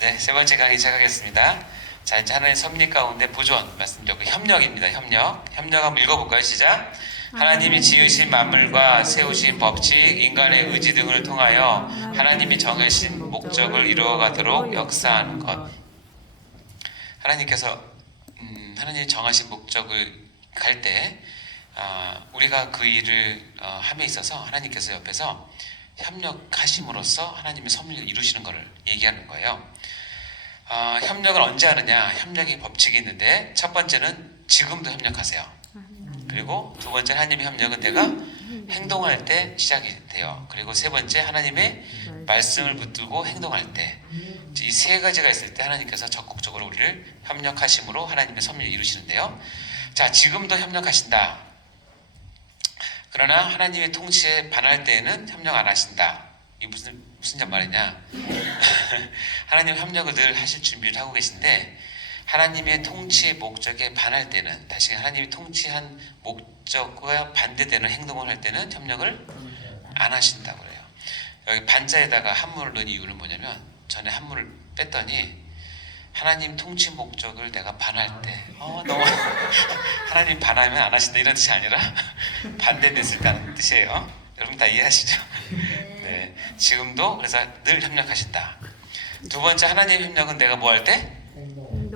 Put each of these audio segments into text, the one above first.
네, 세 번째 강의 시작하겠습니다. 자, 이제 하나님의 섭리 가운데 보존 말씀드렸고 협력입니다. 협력. 협력 한번 읽어볼까요? 시작. 하나님이 지으신 만물과 세우신 법칙, 인간의 의지 등을 통하여 하나님이 정하신 목적을 이루어가도록 역사하는 것. 하나님께서 하나님이 정하신 목적을 갈 때 우리가 그 일을 함에 있어서 하나님께서 옆에서 협력하심으로써 하나님의 섭리를 이루시는 것을 얘기하는 거예요. 협력을 언제 하느냐? 협력의 법칙이 있는데 첫 번째는 지금도 협력하세요. 그리고 두 번째 하나님의 협력은 내가 행동할 때 시작이 돼요. 그리고 세 번째 하나님의 말씀을 붙들고 행동할 때, 이 세 가지가 있을 때 하나님께서 적극적으로 우리를 협력하심으로 하나님의 섭리를 이루시는데요. 자, 지금도 협력하신다. 그러나 하나님의 통치에 반할 때에는 협력 안 하신다. 이게 무슨 말이냐? 하나님 협력을 늘 하실 준비를 하고 계신데 하나님의 통치의 목적에 반할 때는, 다시 하나님이 통치한 목적과 반대되는 행동을 할 때는 협력을 안 하신다고 그래요. 여기 반자에다가 한문을 넣은 이유는 뭐냐면, 전에 한문을 뺐더니 하나님 통치 목적을 내가 반할 때 너무 하나님 반하면 안 하신다 이런 뜻이 아니라 반대됐을 때는 뜻이에요. 여러분 다 이해하시죠? 네, 지금도 그래서 늘 협력하신다. 두 번째 하나님의 협력은 내가 뭐 할 때?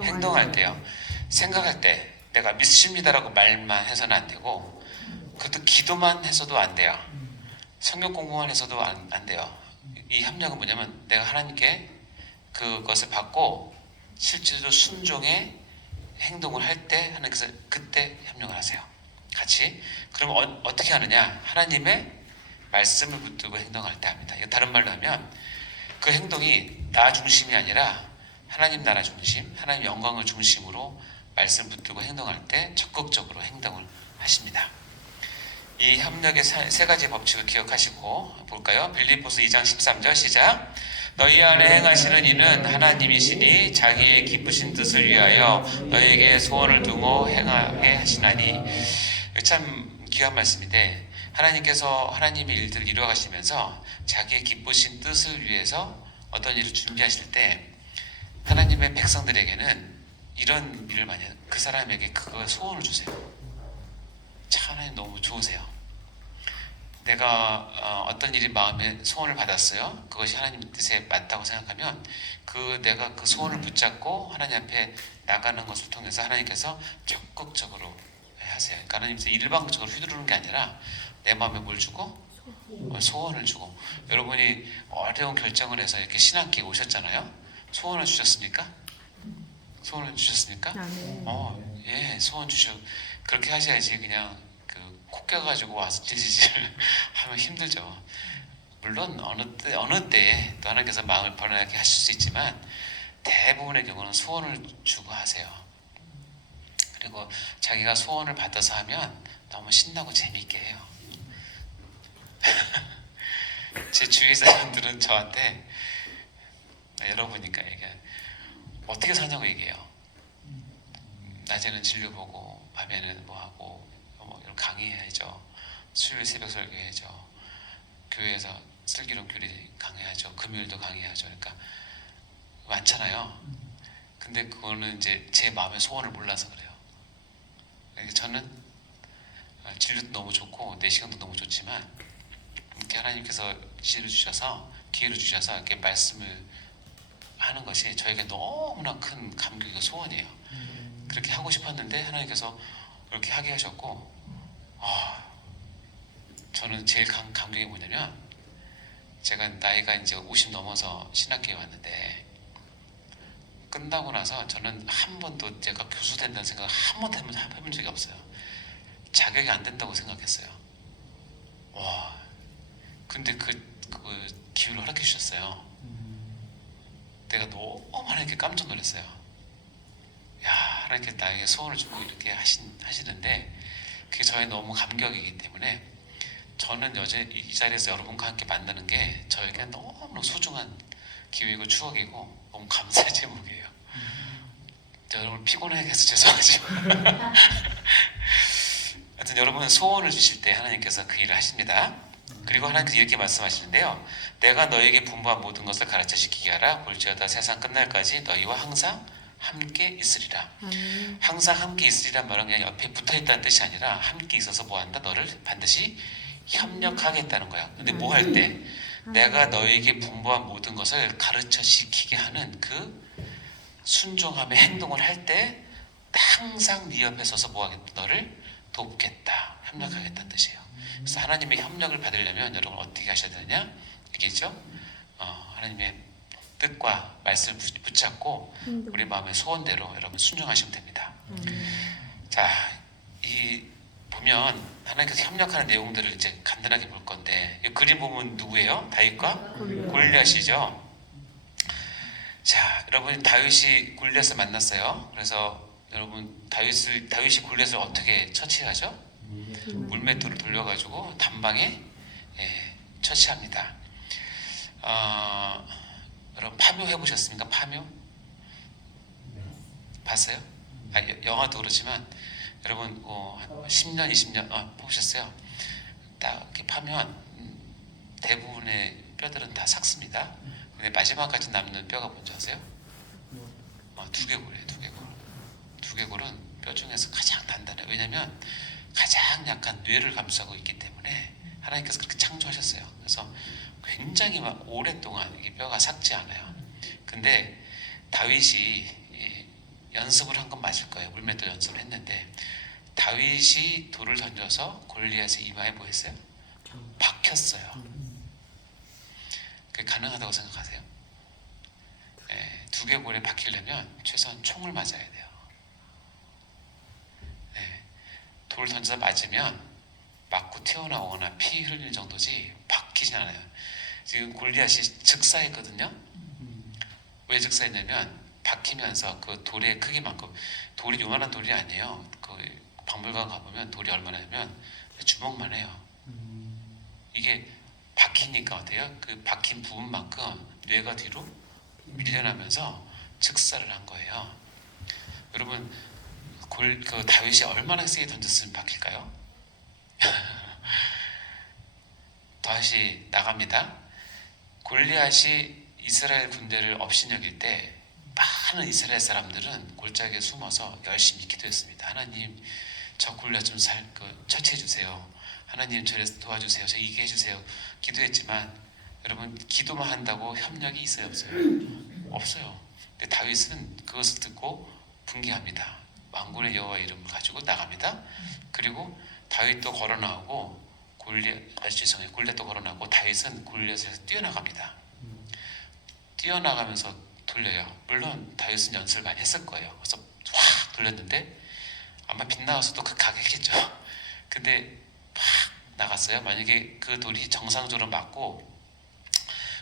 행동할 때요. 생각할 때 내가 믿습니다라고 말만 해서는 안 되고, 그것도 기도만 해서도 안 돼요. 성경 공부만 해서도 안 돼요. 이 협력은 뭐냐면 내가 하나님께 그것을 받고 실제로 순종의 행동을 할 때 하나님께서 그때 협력을 하세요. 같이. 그럼 어떻게 하느냐? 하나님의 말씀을 붙들고 행동할 때 합니다. 이거 다른 말로 하면 그 행동이 나 중심이 아니라 하나님 나라 중심, 하나님 영광을 중심으로 말씀 붙들고 행동할 때 적극적으로 행동을 하십니다. 이 협력의 세 가지 법칙을 기억하시고 볼까요? 빌립보서 2장 13절 시작. 너희 안에 행하시는 이는 하나님이시니 자기의 기쁘신 뜻을 위하여 너희에게 소원을 두고 행하게 하시나니. 참 귀한 말씀인데, 하나님께서 하나님의 일들을 이루어가시면서 자기의 기쁘신 뜻을 위해서 어떤 일을 준비하실 때 하나님의 백성들에게는 이런 일을 많이 해요. 그 사람에게 그거 소원을 주세요. 참 하나님 너무 좋으세요. 내가 어떤 일이 마음에 소원을 받았어요. 그것이 하나님 뜻에 맞다고 생각하면 내가 그 소원을 붙잡고 하나님 앞에 나가는 것을 통해서 하나님께서 적극적으로 하세요. 그러니까 하나님께서 일방적으로 휘두르는 게 아니라 내 마음에 뭘 주고? 소원을 주고. 여러분이 어려운 결정을 해서 이렇게 신학기에 오셨잖아요. 소원을 주셨습니까? 소원을 주셨습니까? 예, 소원 주셔. 그렇게 하셔야지. 그냥 코 껴가지고 와서 찌질질 하면 힘들죠. 물론 어느 때에 또 하나님께서 마음을 변하게 하실 수 있지만 대부분의 경우는 소원을 주고 하세요. 그리고 자기가 소원을 받아서 하면 너무 신나고 재미있게 해요. 제 주위 사람들은 저한테 여러분이니까 어떻게 사냐고 얘기해요. 낮에는 진료 보고 밤에는 뭐 하고 이런 강의해야죠. 수요일 새벽 설교해야죠. 교회에서 슬기로운 교리 강의하죠. 금요일도 강의하죠. 그러니까 많잖아요. 근데 그거는 이제 제 마음의 소원을 몰라서 그래요. 그러니까 저는 진료도 너무 좋고 내 시간도 너무 좋지만 이렇게 하나님께서 지혜를 주셔서 기회를 주셔서 이렇게 말씀을 하는 것이 저에게 너무나 큰 감격이고 소원이에요. 그렇게 하고 싶었는데 하나님께서 이렇게 하게 하셨고, 저는 제일 감격이 뭐냐면, 제가 나이가 이제 50 넘어서 신학교에 왔는데 끝나고 나서 저는 한 번도 제가 교수 된다는 생각 한 번도 해본 적이 없어요. 자격이 안 된다고 생각했어요. 근데 그 기회를 허락해 주셨어요. 내가 너무 하나님께 깜짝 놀랐어요. 야, 하나님께서 나에게 소원을 주고 이렇게 하시는데 그게 저의 너무 감격이기 때문에 저는 여전히 이 자리에서 여러분과 함께 만나는 게 저에게 너무 소중한 기회이고 추억이고 너무 감사의 제목이에요. 여러분 피곤하게 해서 죄송하지만 하여튼 여러분 소원을 주실 때 하나님께서 그 일을 하십니다. 그리고 하나님께서 이렇게 말씀하시는데요. 내가 너에게 분부한 모든 것을 가르쳐 지키게 하라. 볼지어다 세상 끝날까지 너희와 항상 함께 있으리라. 항상 함께 있으리란 말은 그냥 옆에 붙어있다는 뜻이 아니라 함께 있어서 뭐한다? 너를 반드시 협력하겠다는 거야. 근데 뭐 할 때? 내가 너에게 분부한 모든 것을 가르쳐 지키게 하는 그 순종함의 행동을 할 때 항상 네 옆에 서서 뭐하겠다? 너를 돕겠다. 협력하겠다는 뜻이에요. 그래서 하나님의 협력을 받으려면 여러분 어떻게 하셔야 되느냐? 얘기죠. 하나님의 뜻과 말씀을 붙잡고 우리 마음의 소원대로 여러분 순종하시면 됩니다. 자, 이 보면 하나님께서 협력하는 내용들을 이제 간단하게 볼 건데 이 그림 보면 누구예요? 다윗과 골리앗이죠. 자, 여러분 다윗이 골리앗을 만났어요. 그래서 여러분 다윗이 골리앗을 어떻게 처치하죠? 물맷돌을 돌려가지고 단방에 처치합니다. 여러분 파묘 해보셨습니까? 파묘? 봤어요? 영화도 그렇지만 여러분 10년, 20년 보셨어요? 딱 이렇게 파면 대부분의 뼈들은 다 삭습니다. 근데 마지막까지 남는 뼈가 뭔지 아세요? 두개골이에요. 두개골은 뼈 중에서 가장 단단해요. 왜냐하면 가장 약간 뇌를 감싸고 있기 때문에 하나님께서 그렇게 창조하셨어요. 그래서 굉장히 오랫동안 이게 뼈가 삭지 않아요. 근데 다윗이 연습을 한 건 맞을 거예요. 물맷돌 연습을 했는데 다윗이 돌을 던져서 골리앗의 이마에 뭐 했어요? 박혔어요. 그게 가능하다고 생각하세요? 두개골에 박히려면 최소한 총을 맞아야 돼요. 돌 던져서 맞으면 맞고 튀어나오거나 피 흘릴 정도지 박히진 않아요. 지금 골리앗이 즉사했거든요. 왜 즉사했냐면 박히면서 그 돌의 크기만큼, 돌이 요만한 돌이 아니에요. 그 박물관 가보면 돌이 얼마나냐면 주먹만 해요. 이게 박히니까 어때요? 그 박힌 부분만큼 뇌가 뒤로 밀려나면서 즉사를 한 거예요. 여러분 그 다윗이 얼마나 세게 던졌으면 박힐까요? 다윗이 나갑니다. 골리앗이 이스라엘 군대를 업신여길 때 많은 이스라엘 사람들은 골짜기에 숨어서 열심히 기도했습니다. 하나님, 저 골리앗 좀 처치해 주세요. 하나님, 저를 도와주세요. 저 이기게 해주세요. 기도했지만 여러분 기도만 한다고 협력이 있어요, 없어요? 없어요. 근데 다윗은 그것을 듣고 분개합니다. 만군의 여호와 이름을 가지고 나갑니다. 그리고 다윗도 걸어 나오고 골리앗도 걸어 나오고 다윗은 골리앗에서 뛰어나갑니다. 뛰어나가면서 돌려요. 물론 다윗은 연습을 많이 했을 거예요. 그래서 확 돌렸는데 아마 빗나가서도 극하게 했겠죠. 근데 팍 나갔어요. 만약에 그 돌이 정상적으로 맞고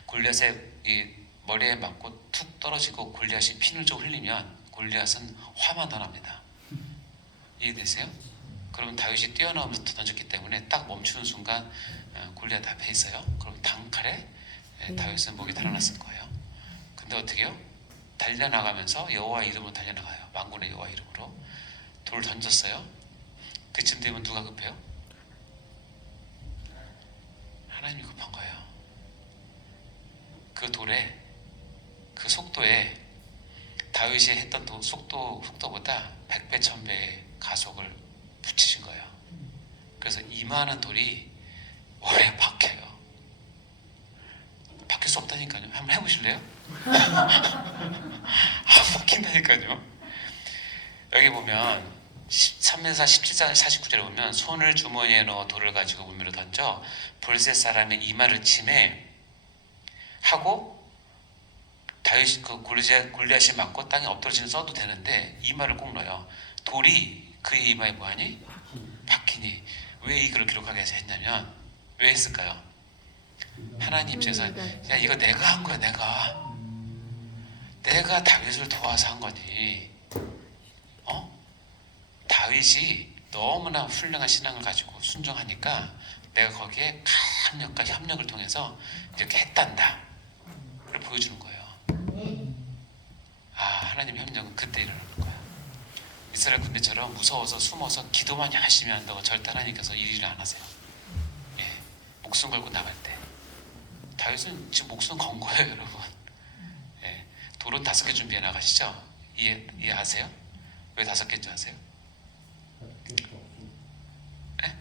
골리앗의 이 머리에 맞고 툭 떨어지고 골리앗이 피를 좀 흘리면 골리앗은 화만 나납니다. 이해되세요? 그러면 다윗이 뛰어나오면서 던졌기 때문에 딱 멈추는 순간 골리앗 앞에 있어요. 그럼 단칼에 다윗은 목이 달아났을 거예요. 근데 어떻게 해요? 달려나가면서 여호와 이름으로 달려나가요. 만군의 여호와 이름으로 돌을 던졌어요. 그쯤 되면 누가 급해요? 하나님이 급한 거예요. 그 돌에, 그 속도에 다윗이 했던 속도보다 100배, 1000배의 가속을 붙이신 거예요. 그래서 이만한 돌이 머리에 박혀요. 박힐 수 없다니까요. 한번 해보실래요? 박힌다니까요. 여기 보면 3문사 17장 49절에 보면 손을 주머니에 넣어 돌을 가지고 물미로 던져 블레셋 사람의 이마를 치매 하고 다윗이 그 골리앗이 맞고 땅에 엎드러지는 써도 되는데 이마를 꼭 넣어요. 돌이 그의 이마에 뭐하니? 박히니. 왜 이걸 기록하게 했냐면 왜 했을까요? 하나님 입장에서 야 이거 내가 한 거야. 내가 다윗을 도와서 한 거니. 다윗이 너무나 훌륭한 신앙을 가지고 순종하니까 내가 거기에 강력한 협력을 통해서 이렇게 했단다 를 보여주는 거예요. 하나님 협력은 그때 일어나는 거야. 이스라엘 군대처럼 무서워서 숨어서 기도만 열심히 한다고 절대 하나님께서 이 일을 안 하세요. 목숨 걸고 나갈 때 다윗은 지금 목숨 건 거예요, 여러분. 예, 돌은 5개 준비해 나가시죠. 이해하세요? 왜 5개인지 아세요? 예?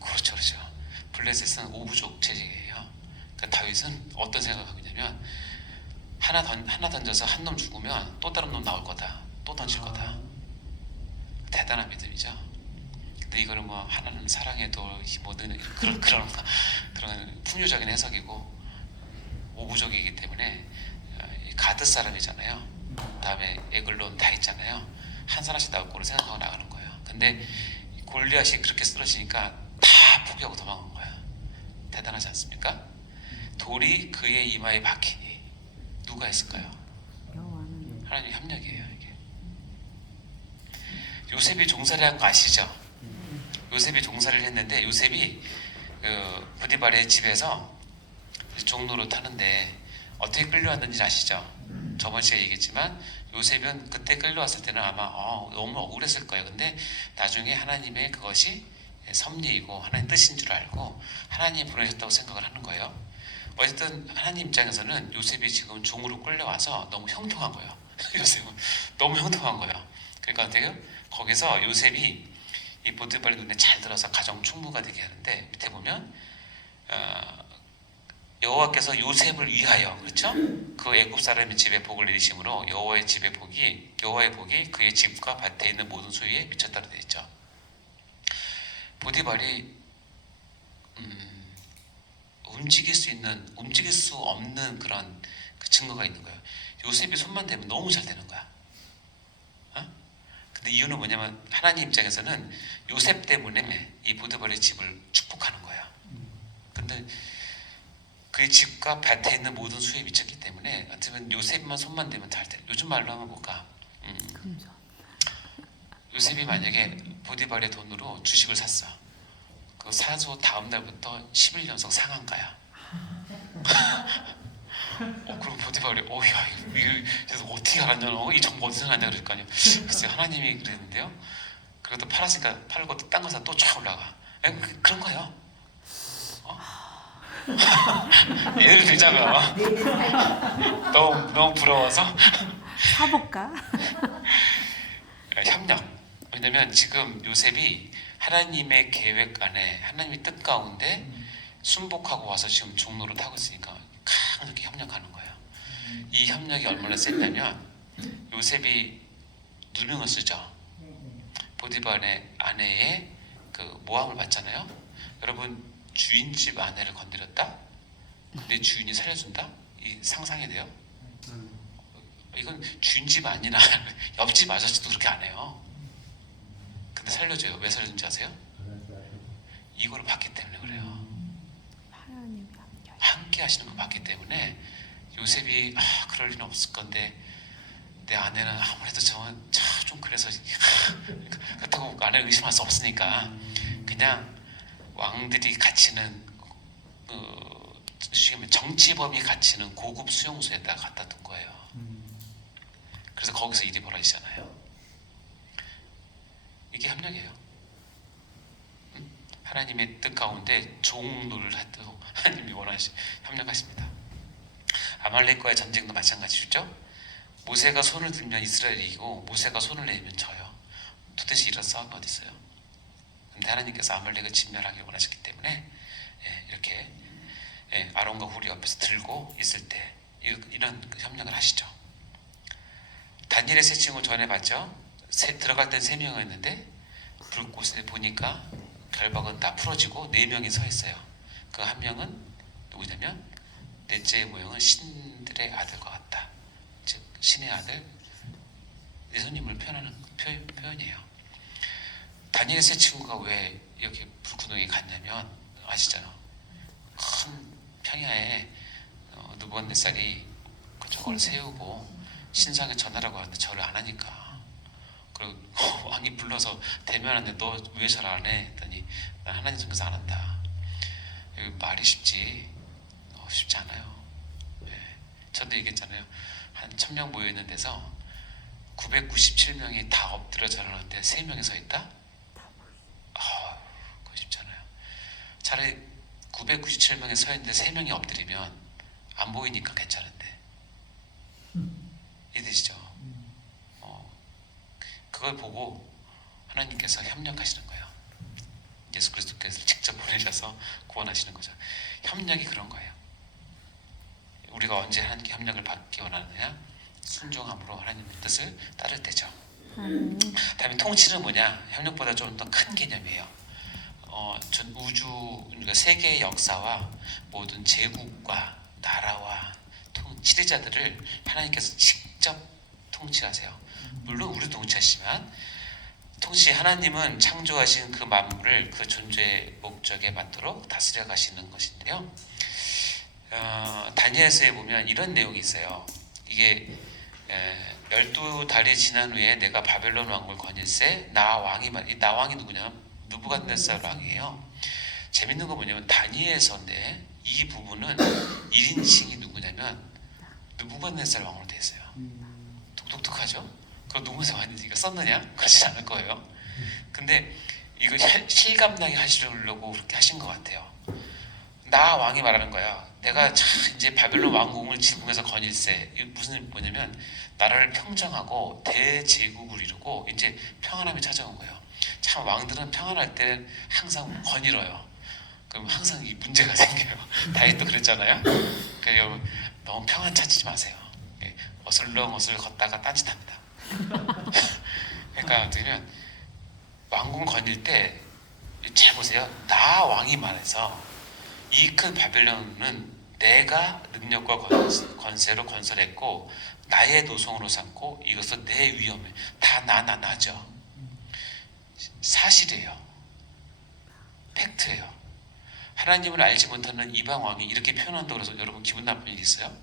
그렇죠, 그렇죠. 블레셋은 5부족 체제예요. 그러니까 다윗은 어떤 생각을 하냐면 하나 던져서 한 놈 죽으면 또 다른 놈 나올 거다. 또 던질 거다. 대단한 믿음이죠. 근데 이거는 뭐 하나는 사랑해도 뭐든 그런 풍요적인 해석이고 오부족이기 때문에 가드 사람이잖아요. 다음에 에글론 다 있잖아요. 한 사람씩 나올 거를 생각하고 나가는 거예요. 근데 골리앗이 그렇게 쓰러지니까 다 포기하고 도망간 거예요. 대단하지 않습니까? 돌이 그의 이마에 박히니 누가 했을까요? 하나님 협력이에요. 이게 요셉이 종살이 한 거 아시죠? 요셉이 종살이를 했는데 요셉이 부디바리의 집에서 종로로 타는데 어떻게 끌려왔는지 아시죠? 저번 시간에 얘기했지만 요셉은 그때 끌려왔을 때는 아마 너무 억울했을 거예요. 근데 나중에 하나님의 그것이 섭리이고 하나님 뜻인 줄 알고 하나님이 보내셨다고 생각을 하는 거예요. 어쨌든 하나님 입장에서는 요셉이 지금 종으로 끌려와서 너무 형통한 거예요. 요셉은 너무 형통한 거예요. 그러니까 어때요? 거기서 요셉이 이 보디발 눈에 잘 들어서 가정 충무가 되게 하는데 밑에 보면 여호와께서 요셉을 위하여 그렇죠? 그 애굽 사람의 집에 복을 내리심으로 여호와의 복이 그의 집과 밭에 있는 모든 소유에 미쳤다고 되어 있죠. 보디발이 움직일 수 없는 그런 그 증거가 있는 거예요. 요셉이 손만 대면 너무 잘 되는 거야. 근데 이유는 뭐냐면 하나님 입장에서는 요셉 때문에 이 보디발의 집을 축복하는 거야. 근데 그의 집과 밭에 있는 모든 수에 미쳤기 때문에 어쩌면 요셉만 손만 대면 잘 돼. 요즘 말로 하면 뭘까? 요셉이 만약에 보디발의 돈으로 주식을 샀어. 그 사서 다음 날부터 11연속 상한가야. 그럼 보디발이 야 이거 어떻게 알았냐? 이 정보 어디서 났냐 그럴 거 아니야. 글쎄 하나님이 그랬는데요. 그래도 팔았으니까 팔고 또 딴 거 사 또 쫙 올라가. 그런 거예요. 예를 들자면 너무 부러워서 사볼까? 협력. 왜냐면 지금 요셉이 하나님의 계획 안에 하나님의 뜻 가운데 순복하고 와서 지금 종로를 타고 있으니까 강하게 협력하는 거예요. 이 협력이 얼마나 셌냐면 요셉이 누명을 쓰죠. 보디발의 아내의 그 모함을 받잖아요. 여러분 주인집 아내를 건드렸다? 내 주인이 살려준다? 이 상상이 돼요? 이건 주인집 아니나 옆집 아저씨도 그렇게 안 해요. 근데 살려줘요. 왜 살려준지 아세요? 이거를 봤기 때문에 그래요. 함께 하시는 걸 봤기 때문에 요셉이 그럴 리는 없을 건데 내 아내는 아무래도 좀 그래서 그렇다고 아내를 의심할 수 없으니까 그냥 왕들이 갇히는 정치범이 갇히는 고급 수용소에다 갖다 둔 거예요. 그래서 거기서 일이 벌어지잖아요. 이게 협력이에요. 하나님의 뜻 가운데 종로를 하도록 하나님이 협력하십니다. 아말렉과의 전쟁도 마찬가지죠. 모세가 손을 들면 이스라엘이 이기고 모세가 손을 내면 져요. 도대체 이런 싸움이 어디 있어요? 근데 하나님께서 아말렉을 진멸하기를 원하셨기 때문에 이렇게 아론과 훌이 옆에서 들고 있을 때 이런 협력을 하시죠. 다니엘의 세 친구 전에 봤죠? 들어갈 땐 3명이었는데 불꽃에 보니까 결박은 다 풀어지고 4명이 서 있어요. 그 한 명은 누구냐면 넷째의 모형은 신들의 아들과 같다. 즉 신의 아들 예수님을 표현하는 표현이에요. 다니엘의 세 친구가 왜 이렇게 불구덩이에 갔냐면 아시잖아요. 큰 평야에 느부갓네살이 저걸 세우고 신상에 전하라고 하는데 절을 안 하니까 그리고 왕이 불러서 대면하는데 너 왜 절 안 해? 했더니 난 하나님 선교사 안 한다. 여기 말이 쉽지 않아요. 저도 얘기했잖아요. 한 1000명 모여있는 데서 997명이 다 엎드려 절하는데 3명이 서 있다? 그거 쉽지 않아요. 차라리 997명이 서 있는데 3명이 엎드리면 안 보이니까 괜찮은데 이해되시죠? 그걸 보고 하나님께서 협력하시는 거예요. 예수 그리스도께서 직접 보내셔서 구원하시는 거죠. 협력이 그런 거예요. 우리가 언제 하나님께 협력을 받기 원하느냐? 순종함으로 하나님의 뜻을 따를 때죠. 다음에 통치는 뭐냐? 협력보다 좀 더 큰 개념이에요. 전 우주, 그러니까 세계의 역사와 모든 제국과 나라와 지배자들을 하나님께서 직접 통치하세요. 물론 우리도 통치하시지만 하나님은 창조하신 그 만물을 그 존재의 목적에 맞도록 다스려 가시는 것인데요. 다니엘서에 보면 이런 내용이 있어요. 이게 12달이 지난 후에 내가 바벨론 왕국을 거닐세 나 왕이 누구냐? 느부갓네살 왕이에요. 재밌는 거 뭐냐면 다니엘서인데 이 부분은 1인칭이 누구냐면 느부갓네살 왕으로 되어 있어요. 독특하죠? 그거 누구서 이거 썼느냐? 그렇지 않을 거예요. 근데 이거 실감나게 하시려고 그렇게 하신 것 같아요. 나 왕이 말하는 거야. 내가 참 이제 바벨론 왕궁을 지붕에서 거닐세. 이게 뭐냐면 나라를 평정하고 대제국을 이루고 이제 평안함이 찾아온 거예요. 참 왕들은 평안할 때 항상 거닐어요. 그럼 항상 이 문제가 생겨요. 다윗도 그랬잖아요. 그래서 너무 평안 찾지 마세요. 어슬렁어슬 걷다가 딴짓합니다. 그러니까 어떻게냐면 왕궁 거닐 때 잘 보세요. 나 왕이 말해서 이 큰 바벨론은 내가 능력과 권세로 건설했고 나의 노성으로 삼고 이것은 내 위엄에 다 나죠. 사실이에요. 팩트예요. 하나님을 알지 못하는 이방 왕이 이렇게 표현한다고 해서 여러분 기분 나쁜 일 있어요?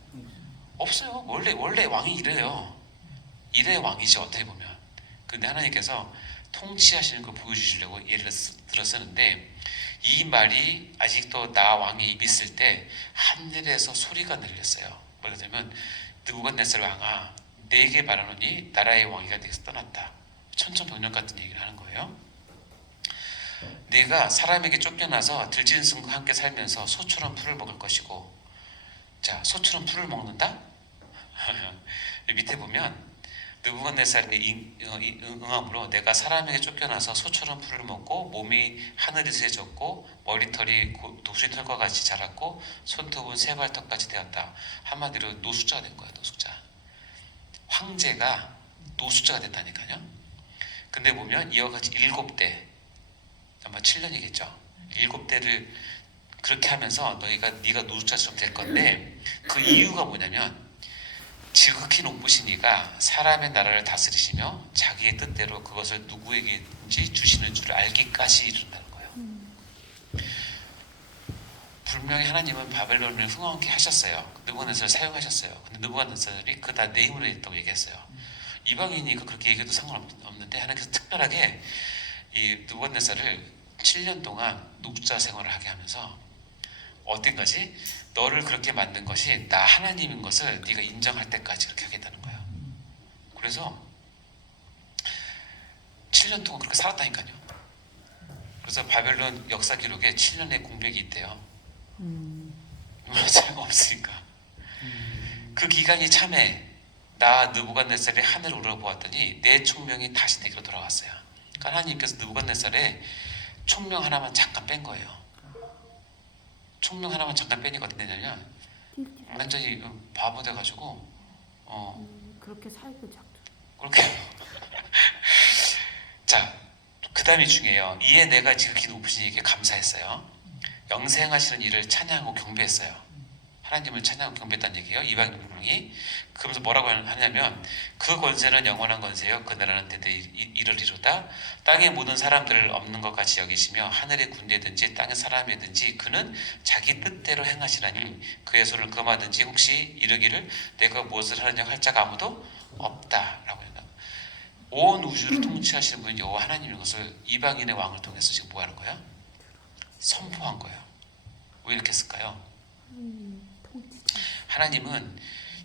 없어요. 원래 왕이 이래요. 이래 왕이죠, 어떻게 보면. 근데 하나님께서 통치하시는 거 보여주시려고 예를 들어 쓰는데 이 말이 아직도 나 왕의 입이 있을 때 하늘에서 소리가 들렸어요. 뭐라 하면 느부갓네살 왕아 내게 말하노니 나라의 왕위가 내게서 떠났다. 천천백년 같은 얘기를 하는 거예요. 내가 사람에게 쫓겨나서 들짐승과 함께 살면서 소처럼 풀을 먹을 것이고, 자, 소처럼 풀을 먹는다? 밑에 보면 느부갓네살의 응함으로 내가 사람에게 쫓겨나서 소처럼 풀을 먹고 몸이 하늘이 세졌고 머리털이 독수리털과 같이 자랐고 손톱은 세발톱까지 되었다. 한마디로 노숙자가 된 거야. 노숙자. 황제가 노숙자가 됐다니까요. 근데 보면 이와 같이 7대 아마 7년이겠죠. 7대를 그렇게 하면서 네가 노숙자처럼 될 건데 그 이유가 뭐냐면 지극히 높으신 이가 사람의 나라를 다스리시며 자기의 뜻대로 그것을 누구에게든지 주시는 줄 알기까지 이른다는 거예요. 분명히 하나님은 바벨론을 흥왕케 하셨어요. 느부갓네살을 사용하셨어요. 근데 느부갓네살이 그 다 내 힘으로 했다고 얘기했어요. 이방인이니까 그렇게 얘기해도 상관없는데 하나님께서 특별하게 이 느부갓네살을 7년 동안 노숙자 생활을 하게 하면서 어딘가지 너를 그렇게 만든 것이 나 하나님인 것을 네가 인정할 때까지 그렇게 하겠다는 거예요. 그래서 7년 동안 그렇게 살았다니까요. 그래서 바벨론 역사 기록에 7년의 공백이 있대요. 사용 없으니까. 그 기간이 참에 나 느부갓네살이 하늘을 우러보았더니 내 총명이 다시 내게로 돌아왔어요. 그러니까 하나님께서 느부갓네살의 총명 하나만 잠깐 뺀 거예요. 총명 하나만 잠깐 빼니까 어떻게 되냐면 완전히 바보 돼가지고 그렇게 살고 작두. 그렇게 자, 그 다음이 중요해요. 이에 내가 지극히 높으신 이에게 감사했어요. 영생하시는 이를 찬양하고 경배했어요. 하나님을 찬양하고 경배했다는 얘기예요. 이방인이. 그러면서 뭐라고 하냐면 그 권세는 영원한 권세요. 그 나라는 대대에 이르리로다. 땅의 모든 사람들을 없는 것 같이 여기시며 하늘의 군대든지 땅의 사람이든지 그는 자기 뜻대로 행하시라니 그의 손을 금하든지 혹시 이르기를 내가 무엇을 하느냐 할 자가 아무도 없다라고 합니다. 온 우주를 통치하시는 분이 여호와 하나님인 것을 이방인의 왕을 통해서 지금 뭐 하는 거예요? 선포한 거예요. 왜 이렇게 했을까요? 하나님은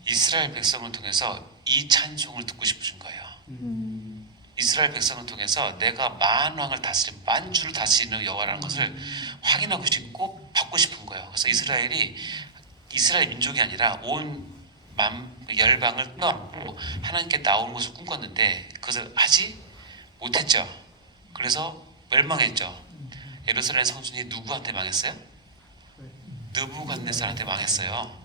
이스라엘 백성을 통해서 이 찬송을 듣고 싶으신 거예요. 이스라엘 백성을 통해서 내가 만왕을 다스리는 만주를 다스리는 여호와라는 것을 확인하고 싶고 받고 싶은 거예요. 그래서 이스라엘 민족이 아니라 온 열방을 껴안고 하나님께 나오는 것을 꿈꿨는데 그것을 하지 못했죠. 그래서 멸망했죠. 예루살렘 성전이 누구한테 망했어요? 느부갓네살한테 망했어요.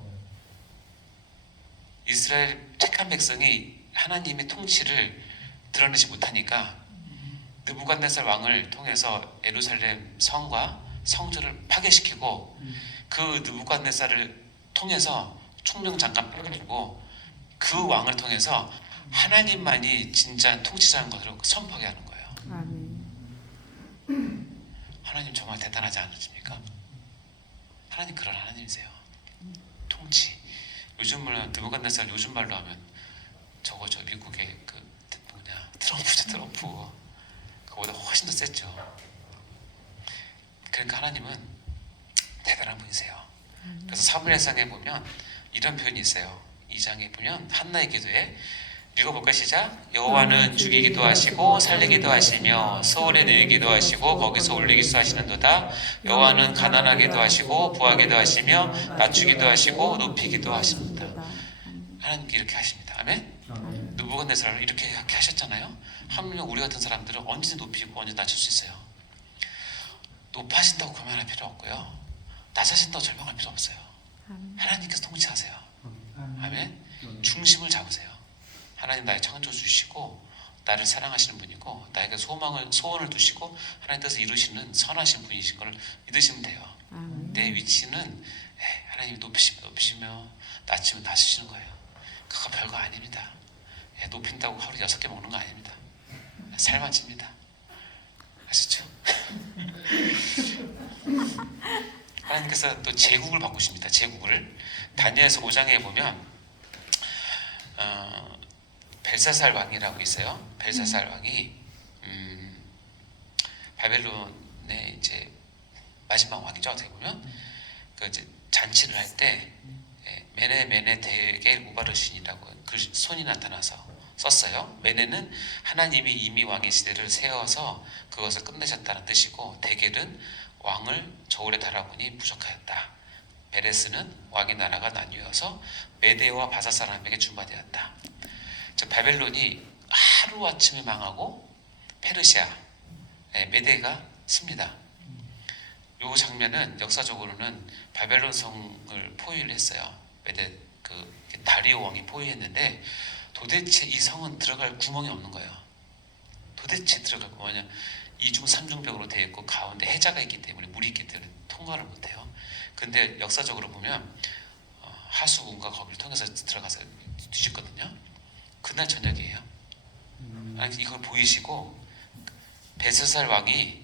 이스라엘 택한 백성이 하나님의 통치를 드러내지 못하니까 느부갓네살 왕을 통해서 예루살렘 성과 성전을 파괴시키고 그 느부갓네살을 통해서 총령 장관 빼가지고 그 왕을 통해서 하나님만이 진짜 통치자인 것을 선포하게 하는 거예요. 아멘. 하나님 정말 대단하지 않으십니까? 하나님 그런 하나님이세요. 통치. 요즘 말로 느부갓네살 요즘 말로 하면 저 미국의 그 뭐냐 트럼프 그거보다 훨씬 더 셌죠. 그러니까 하나님은 대단한 분이세요. 그래서 사무엘상에 보면 이런 표현이 있어요. 2장에 보면 한나의 기도에 읽어볼까 시작. 여호와는 죽이기도 하시고 살리기도 하시며 소원에 내기도 하시고 거기서 올리기도 하시는도다. 여호와는 가난하게도 하시고 부하게도 하시며 낮추기도 하시고 높이기도 하십니다. 하나님께 이렇게 하십니다. 아멘. 느부갓네살을 이렇게 하셨잖아요. 하물며 우리 같은 사람들은 언제든지 높이고 언제 낮출 수 있어요. 높아진다고 교만할 필요 없고요. 낮아진다고 절망할 필요 없어요. 하나님께서 통치하세요. 아멘. 중심을 잡으세요. 하나님 나의 창조주시고 나를 사랑하시는 분이고 나에게 소원을 두시고 하나님 뜻을 이루시는 선하신 분이신 걸 믿으시면 돼요. 내 위치는 하나님이 높이시며 낮추면 낮추시는 거예요. 그거 별거 아닙니다. 높인다고 하루 6개 먹는 거 아닙니다. 살만 찝니다. 아시죠? 하나님께서 또 제국을 바꾸십니다. 제국을 다니엘서 5장에 보면 벨사살 왕이라고 있어요. 벨사살 왕이 바벨론의 이제 마지막 왕이죠. 어떻게 보면 그 이제 잔치를 할 때 메네 데겔 우바르신이라고 그 손이 나타나서 썼어요. 메네는 하나님이 이미 왕의 시대를 세워서 그것을 끝내셨다는 뜻이고 데겔은 왕을 저울에 달아보니 부족하였다. 베레스는 왕의 나라가 나뉘어서 메대와 바사 사람에게 준바되었다. 즉 바벨론이 하루아침에 망하고 페르시아, 메대가 씁니다. 이 장면은 역사적으로는 바벨론 성을 포위를 했어요. 메대 다리오 왕이 포위했는데 도대체 이 성은 들어갈 구멍이 없는 거예요. 도대체 들어갈 구멍이 이중 삼중벽으로 되어 있고 가운데 해자가 있기 때문에 물이 있기 때문에 통과를 못해요. 근데 역사적으로 보면 하수군과 거기를 통해서 들어가서 뒤집거든요. 그날 저녁이에요. 이걸 보이시고 벨사살 왕이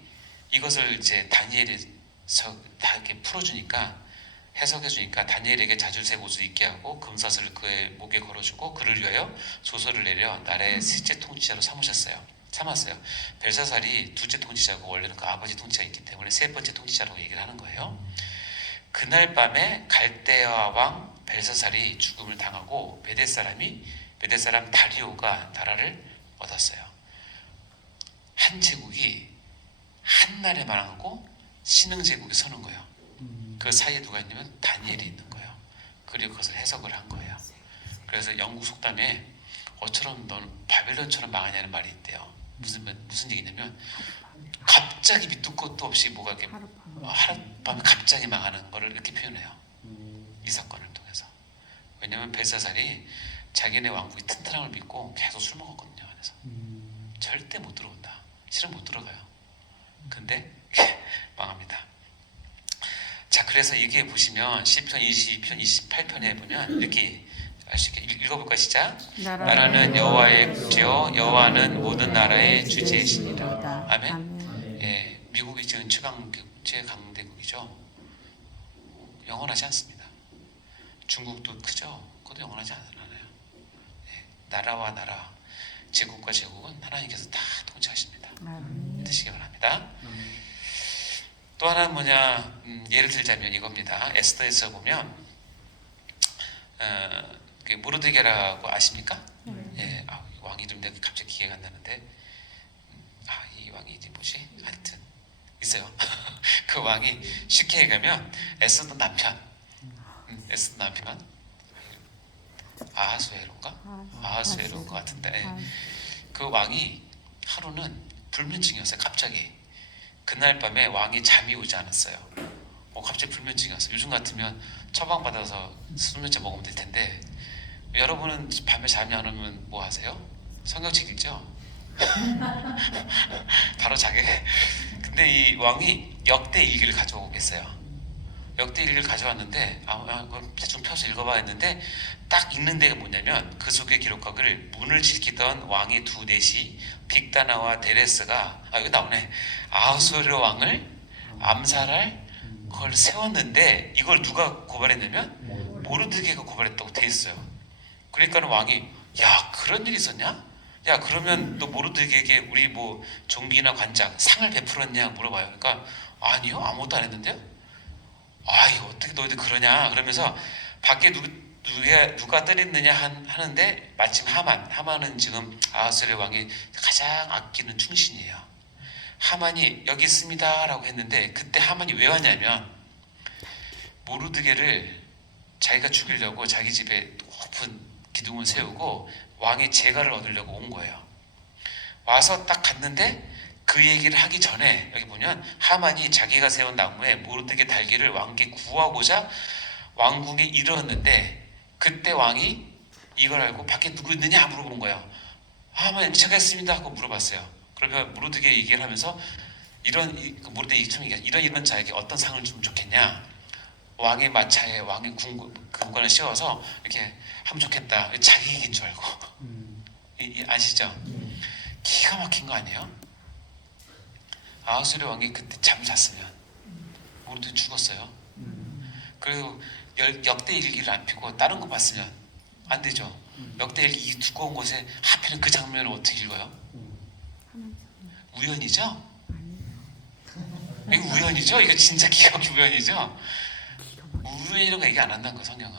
이것을 이제 다니엘이 다 이렇게 풀어주니까 해석해주니까 다니엘에게 자주색 옷을 입게 하고 금사슬을 그의 목에 걸어주고 그를 위하여 조서를 내려 나라의 셋째 통치자로 삼았어요. 벨사살이 둘째 통치자고 원래는 그 아버지 통치가 있기 때문에 세 번째 통치자라고 얘기를 하는 거예요. 그날 밤에 갈대아 왕 벨사살이 죽음을 당하고 메대 사람 다리오가 나라를 얻었어요. 한 제국이 한 날에 망하고 신흥 제국이 서는 거예요. 그 사이에 누가 있냐면 다니엘이 있는 거예요. 그리고 그것을 해석을 한 거예요. 그래서 영국 속담에 어처럼 너는 바벨론처럼 망하냐는 말이 있대요. 무슨 얘기냐면 갑자기 밑도 끝도 없이 뭐가 이렇게 하룻밤에 갑자기 망하는 거를 이렇게 표현해요. 이 사건을 통해서. 왜냐하면 벨사살이 자기네 왕국이 튼튼함을 믿고 계속 술 먹었거든요. 안에서 절대 못 들어온다. 실은 못 들어가요. 근데 망합니다. 자, 그래서 이게 보시면 시편 22편 28편에 보면 이렇게 알 수 있게 읽어볼까 시작. 나라는 여호와의 국지요 여호와는 모든 나라의 주제이시니라. 아멘. 예, 미국이 지금 최강대국이죠. 영원하지 않습니다. 중국도 크죠. 그것도 영원하지 않아요. 예, 나라와 나라, 제국과 제국은 하나님께서 다 통치하십니다. 믿으시기 바랍니다. 또 하나는 뭐냐, 예를 들자면 이겁니다. 에스더에서 보면 모르드게라고 아십니까? 예, 왕 이름 내가 갑자기 기회가 안 나는데 이 왕이 이제 뭐지? 하여튼 있어요. 그 왕이 쉽게 얘기하면 에스더 남편, 에스더 남편 아하수에로인가? 아하수에로인 것 같은데 그 왕이 하루는 불면증이었어요. 갑자기 그날 밤에 왕이 잠이 오지 않았어요. 갑자기 불면증이 왔어요. 요즘 같으면 처방받아서 수면제 먹으면 될 텐데 여러분은 밤에 잠이 안 오면 뭐 하세요? 성경책 읽죠? 바로 자게. 근데 이 왕이 역대 일기를 가져오겠어요. 역대 일기를 가져왔는데 대충 펴서 읽어봐 했는데 딱 읽는 데가 뭐냐면 그 속에 기록하기를 문을 지키던 왕의 두 내시 빅다나와 데레스가 여기 나오네. 아하수에로 왕을 암살할 그걸 세웠는데 이걸 누가 고발했냐면 모르드게가 고발했다고 돼 있어요. 그러니까는 왕이 야 그런 일이 있었냐? 야 그러면 너 모르드게에게 우리 뭐 종비나 관장 상을 베풀었냐 물어봐요. 그러니까 아니요 아무것도 안 했는데요. 이거 어떻게 너희들 그러냐 그러면서 밖에 누가 때렸느냐 하는데 마침 하만은 지금 아하수에로 왕이 가장 아끼는 충신이에요. 하만이 여기 있습니다 라고 했는데 그때 하만이 왜 왔냐면 모르드게를 자기가 죽이려고 자기 집에 높은 기둥을 세우고 왕의 재가를 얻으려고 온 거예요. 와서 딱 갔는데 그 얘기를 하기 전에 여기 보면 하만이 자기가 세운 나무에 모르드게 달기를 왕께 구하고자 왕궁에 이르렀는데 그때 왕이 이걸 알고 밖에 누구 있느냐 물어본 거예요. 하만이 제가 있습니다 하고 물어봤어요. 그러면 모르드게 얘기를 하면서 모르드게 이런 자에게 어떤 상을 주면 좋겠냐? 왕의 마차에 왕의 군관을 씌워서 이렇게 하면 좋겠다. 자기 얘기인 줄 알고 아시죠? 기가 막힌 거 아니에요? 아하수에로 왕이 그때 잠을 잤으면 모르드게 죽었어요. 그리고 역대 일기를 안 펴고 다른 거 봤으면 안 되죠. 역대 일기 이 두꺼운 곳에 하필은 그 장면을 어떻게 읽어요? 우연이죠? 이거 우연이죠? 이거 진짜 기가 막힌 우연이죠? 우연이라는 거 얘기 안 한다는 거 성경은.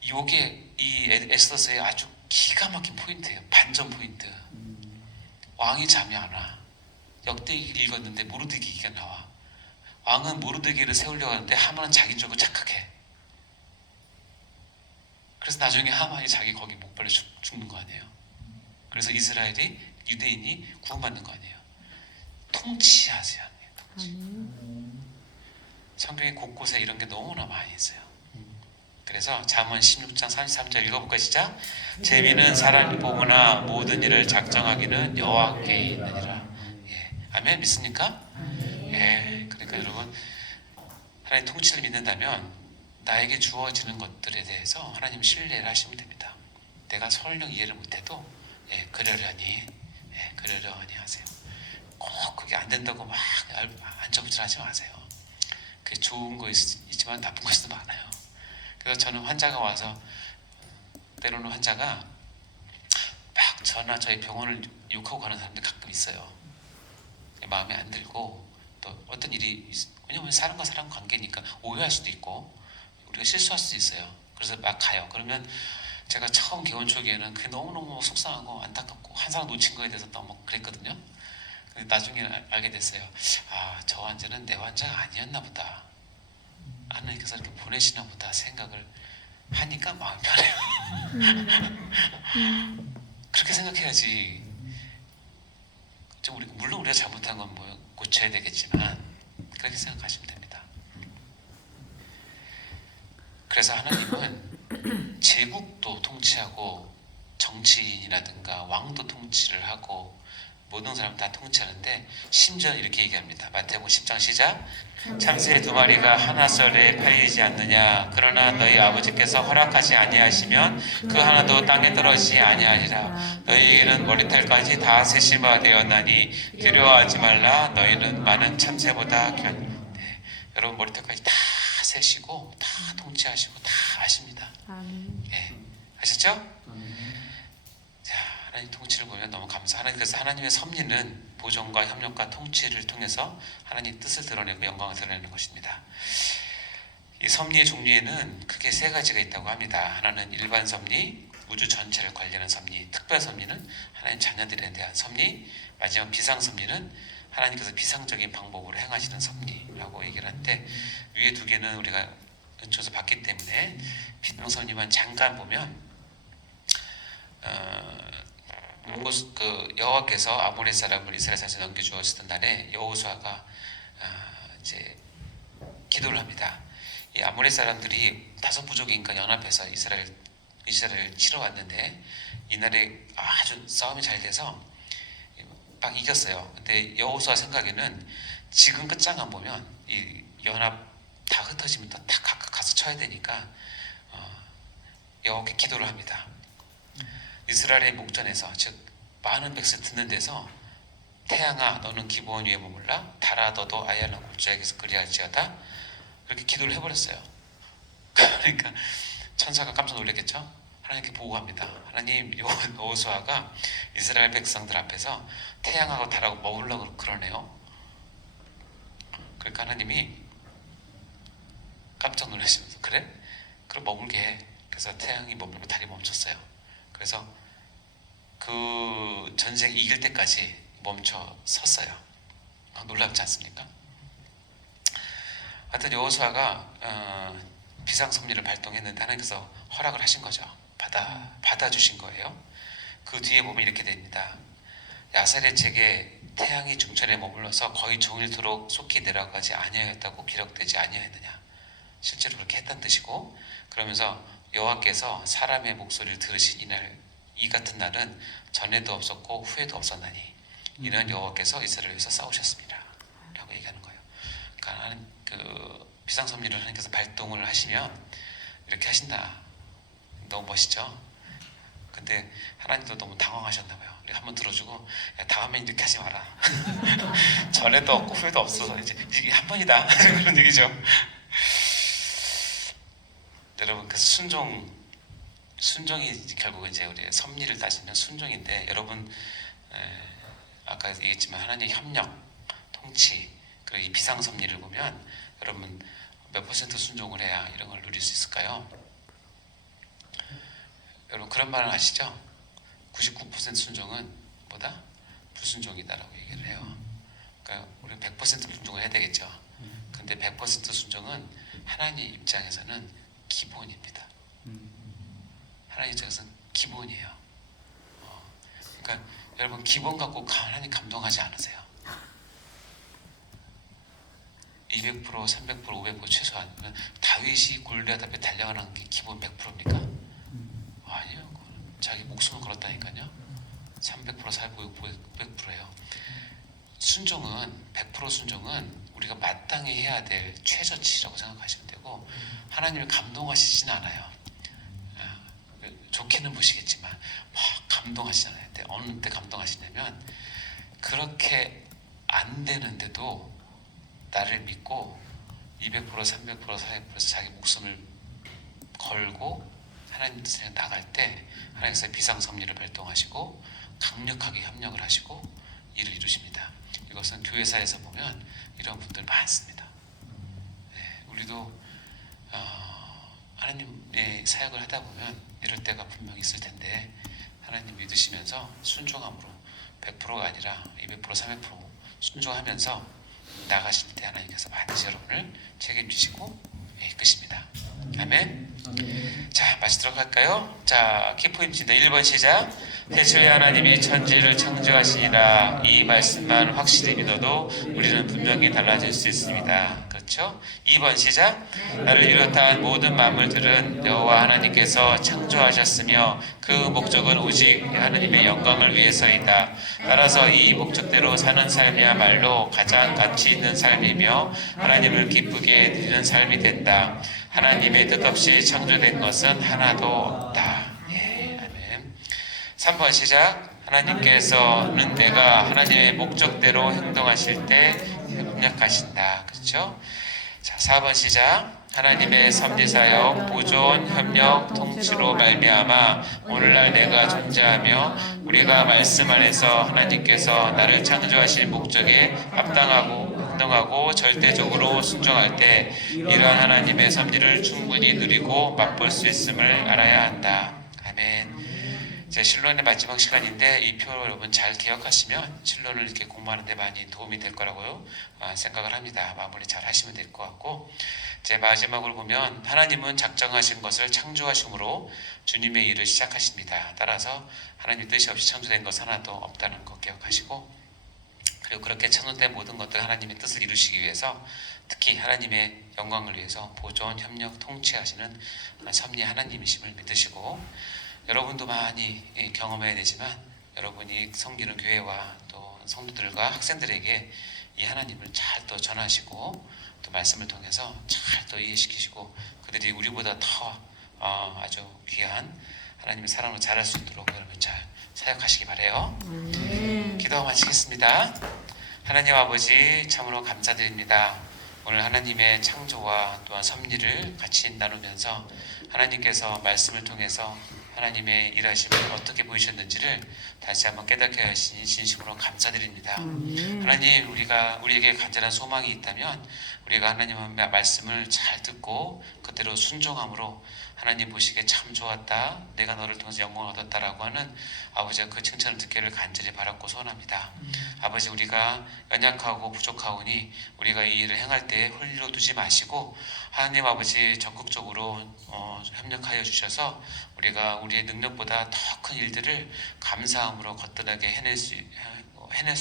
이게 이 에스더서의 아주 기가 막힌 포인트예요. 반전 포인트. 왕이 잠이 안 와. 역대기 읽었는데 모르드게가 나와. 왕은 모르드게를 세우려고 하는데 하만은 자기 쪽으로 착각해. 그래서 나중에 하만이 자기 거기 못 발려 죽는 거 아니에요. 그래서 이스라엘이 유대인이 구원받는 거 아니에요. 통치하세요. 성경의 곳곳에 이런 게 너무나 많이 있어요. 그래서 잠언 16장 33절 읽어볼까 시작. 재미는 사람이 보거나 모든 일을 작정하기는 여호와께 있느니라. 아멘. 믿습니까? 그러니까 여러분 하나님 통치를 믿는다면 나에게 주어지는 것들에 대해서 하나님 신뢰를 하시면 됩니다. 내가 설령 이해를 못해도 그러려니 하세요. 꼭 그게 안 된다고 막 안절부절하지 마세요. 그게 좋은 거 있지만 나쁜 것도 많아요. 그래서 저는 환자가 와서 때로는 환자가 막 저희 병원을 욕하고 가는 사람들 가끔 있어요. 마음에 안 들고 또 어떤 일이 왜냐면 사람과 사람 관계니까 오해할 수도 있고 우리가 실수할 수도 있어요. 그래서 막 가요. 그러면 제가 처음 개원 초기에는 그게 너무너무 속상하고 안타깝고 한 사람 놓친 거에 대해서 너무 그랬거든요. 근데 나중에 알게 됐어요. 저 환자는 내 환자가 아니었나 보다. 하나님께서 이렇게 보내시나 보다 생각을 하니까 마음이 편해요. 그렇게 생각해야지. 물론 우리가 잘못한 건 고쳐야 되겠지만 그렇게 생각하시면 됩니다. 그래서 하나님은 제국도 통치하고 정치인이라든가 왕도 통치를 하고 모든 사람 다 통치하는데 심지어 이렇게 얘기합니다. 마태복음 10장 시작. 참새 두 마리가 하나 썰에 팔리지 않느냐. 그러나 너희 아버지께서 허락하지 아니하시면 그 하나도 땅에 떨어지지 아니하리라. 너희에게는 머리털까지 다 세신 바 되었나니 두려워하지 말라. 너희는 많은 참새보다 여러분 머리털까지 다 세시고 다 통치하시고 다 아십니다. 아셨죠? 하나님 통치를 보면 너무 감사하는. 그래서 하나님의 섭리는 보존과 협력과 통치를 통해서 하나님 뜻을 드러내고 영광을 드러내는 것입니다. 이 섭리의 종류에는 크게 세 가지가 있다고 합니다. 하나는 일반 섭리, 우주 전체를 관리하는 섭리, 특별 섭리는 하나님 자녀들에 대한 섭리, 마지막 비상 섭리는 하나님께서 비상적인 방법으로 행하시는 섭리라고 얘기를 하는데, 위에 두 개는 우리가 은총에서 봤기 때문에 비상 섭리만 잠깐 보면 그 여호와께서 아모리 사람을 이스라엘 사람에게 넘겨주었던 날에 여호수아가 이제 기도를 합니다. 이 아모리 사람들이 다섯 부족이니까 연합해서 이스라엘을 치러 왔는데, 이날에 아주 싸움이 잘 돼서 막 이겼어요. 근데 여호수아 생각에는 지금 끝장만 보면 이 연합 다 흩어지면 또 다 각각 가서 쳐야 되니까 여호와께 기도를 합니다. 이스라엘의 목전에서, 즉 많은 백성 듣는 데서, 태양아 너는 기브온 위에 머물라, 달아 너도 아야나 곱자에게서 그리할지어다, 그렇게 기도를 해버렸어요. 그러니까 천사가 깜짝 놀랐겠죠. 하나님께 보고합니다. 하나님, 여호수아가 이스라엘 백성들 앞에서 태양하고 달하고 머물라고 그러네요. 그러니까 하나님이 깜짝 놀라시면서, 그래? 그럼 머물게 해. 그래서 태양이 머물고 달이 멈췄어요. 그래서 그 전쟁 이길 때까지 멈춰 섰어요. 놀랍지 않습니까? 하여튼 여호수아가 비상섭리를 발동했는데 하나님께서 허락을 하신 거죠. 받아주신 거예요. 그 뒤에 보면 이렇게 됩니다. 야사렛에게 태양이 중천에 머물러서 거의 종일토록 속히 내려가지 아니하였다고 기록되지 아니하였느냐. 실제로 그렇게 했다는 뜻이고, 그러면서 여호와께서 사람의 목소리를 들으신 이날, 이 같은 날은 전에도 없었고 후에도 없었나니 이는 여호와께서 이스라엘을 위해서 싸우셨습니다 라고 얘기하는 거예요. 그러니까 그 비상섭리를 하나님께서 발동을 하시면 이렇게 하신다. 너무 멋있죠? 근데 하나님도 너무 당황하셨나 봐요. 한번 들어주고, 야, 다음엔 이렇게 하지 마라. 전에도 없고 후에도 없어서 이게 한 번이다. 그런 얘기죠. 여러분, 그 순종이 결국 이제 우리의 섭리를 따지면 순종인데, 여러분 아까 얘기했지만 하나님의 협력, 통치, 그리고 이 비상섭리를 보면 여러분 몇 퍼센트 순종을 해야 이런 걸 누릴 수 있을까요? 여러분 그런 말은 아시죠? 99% 순종은 뭐다? 불순종이다라고 얘기를 해요. 그러니까 우리 100% 순종을 해야 되겠죠. 근데 100% 순종은 하나님 입장에서는 기본입니다. 하나님 입장에서는 기본이에요. 그러니까 여러분 기본 갖고 하나님 감동하지 않으세요. 200%, 300%, 500% 최소한. 다윗이 골리앗 앞에 달려가는 게 기본 100%입니까? 아니요. 자기 목숨을 걸었다니까요. 300%, 400%, 500%예요. 순종은 100% 순종은 우리가 마땅히 해야 될 최저치라고 생각하시면 되고, 하나님을 감동하시진 않아요. 좋게는 보시겠지만 막 감동하시잖아요. 근데 어느 때 감동하시냐면, 그렇게 안 되는데도 나를 믿고 200%, 300%, 400%에서 자기 목숨을 걸고 하나님 뜻에 나갈 때 하나님께서 비상섭리를 발동하시고 강력하게 협력을 하시고 일을 이루십니다. 이것은 교회사에서 보면 이런 분들 많습니다. 네, 우리도 하나님의 사역을 하다 보면 이럴 때가 분명히 있을 텐데, 하나님 믿으시면서 순종함으로 100%가 아니라 200%, 300% 순종하면서 나가실 때 하나님께서 반드시 여러분을 책임지시고 이끄십니다. 아멘. 자, 마치도록 할까요? 자, 키포인트입니다. 1번 시작. 태초에 하나님이 천지를 창조하시니라. 이 말씀만 확실히 믿어도 우리는 분명히 달라질 수 있습니다. 그렇죠? 2번 시작. 나를 비롯한 모든 만물들은 여호와 하나님께서 창조하셨으며 그 목적은 오직 하나님의 영광을 위해서이다. 따라서 이 목적대로 사는 삶이야말로 가장 가치 있는 삶이며 하나님을 기쁘게 해드리는 삶이 된다. 하나님의 뜻 없이 창조된 것은 하나도 없다. 예, 아멘. 3번 시작. 하나님께서는 내가 하나님의 목적대로 행동하실 때 협력하신다. 그렇죠? 자, 4번 시작. 하나님의 섭리사역, 보존, 협력, 통치로 말미암아 오늘날 내가 존재하며 우리가 말씀 안에서 하나님께서 나를 창조하실 목적에 합당하고 행동하고 절대적으로 순종할 때 이러한 하나님의 섭리를 충분히 누리고 맛볼 수 있음을 알아야 한다. 아멘. 아멘. 이제 신론의 마지막 시간인데 이 표 여러분 잘 기억하시면 신론을 이렇게 공부하는 데 많이 도움이 될 거라고요 생각을 합니다. 마무리 잘 하시면 될 것 같고, 제 마지막으로 보면 하나님은 작정하신 것을 창조하심으로 주님의 일을 시작하십니다. 따라서 하나님 뜻이 없이 창조된 것 하나도 없다는 거 기억하시고, 그리고 그렇게 창조된 모든 것들 하나님의 뜻을 이루시기 위해서 특히 하나님의 영광을 위해서 보존, 협력, 통치하시는 섭리 하나님이심을 믿으시고, 여러분도 많이 경험해야 되지만 여러분이 섬기는 교회와 또 성도들과 학생들에게 이 하나님을 잘 또 전하시고 또 말씀을 통해서 잘 또 이해시키시고 그들이 우리보다 더 아주 귀한 하나님의 사랑을 잘할 수 있도록 여러분 잘 사역하시기 바라요. 기도 마치겠습니다. 하나님 아버지 참으로 감사드립니다. 오늘 하나님의 창조와 또한 섭리를 같이 나누면서 하나님께서 말씀을 통해서 하나님의 일하심을 어떻게 보이셨는지를 다시 한번 깨닫게 하시니 진심으로 감사드립니다. 하나님, 우리에게 간절한 소망이 있다면 우리가 하나님의 말씀을 잘 듣고 그대로 순종함으로 하나님 보시기에 참 좋았다, 내가 너를 통해서 영광을 얻었다라고 하는 아버지가 그 칭찬을 듣기를 간절히 바랐고 소원합니다. 아버지, 우리가 연약하고 부족하오니 우리가 이 일을 행할 때 홀로 두지 마시고 하나님 아버지 적극적으로 협력하여 주셔서 우리가 우리의 능력보다 더 큰 일들을 감사함으로 거뜬하게 해낼 수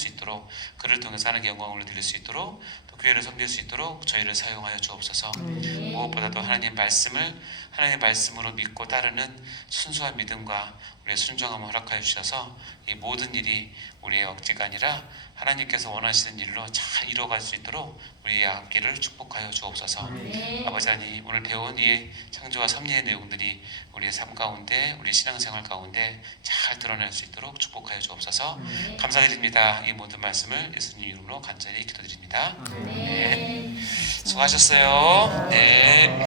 있도록, 그를 통해서 하나님의 영광을 드릴 수 있도록, 또 교회를 섬길 수 있도록 저희를 사용하여 주옵소서. 무엇보다도 하나님의 말씀으로 믿고 따르는 순수한 믿음과 우리의 순종함을 허락하여 주셔서 이 모든 일이 우리의 억지가 아니라 하나님께서 원하시는 일로 잘 이루어갈 수 있도록 우리의 앞길을 축복하여 주옵소서. 아버지 하나님, 오늘 배운 이 창조와 섭리의 내용들이 우리의 삶 가운데, 우리 신앙생활 가운데 잘 드러날 수 있도록 축복하여 주옵소서. 감사드립니다. 이 모든 말씀을 예수님 이름으로 간절히 기도드립니다. 네. 수고하셨어요. 네.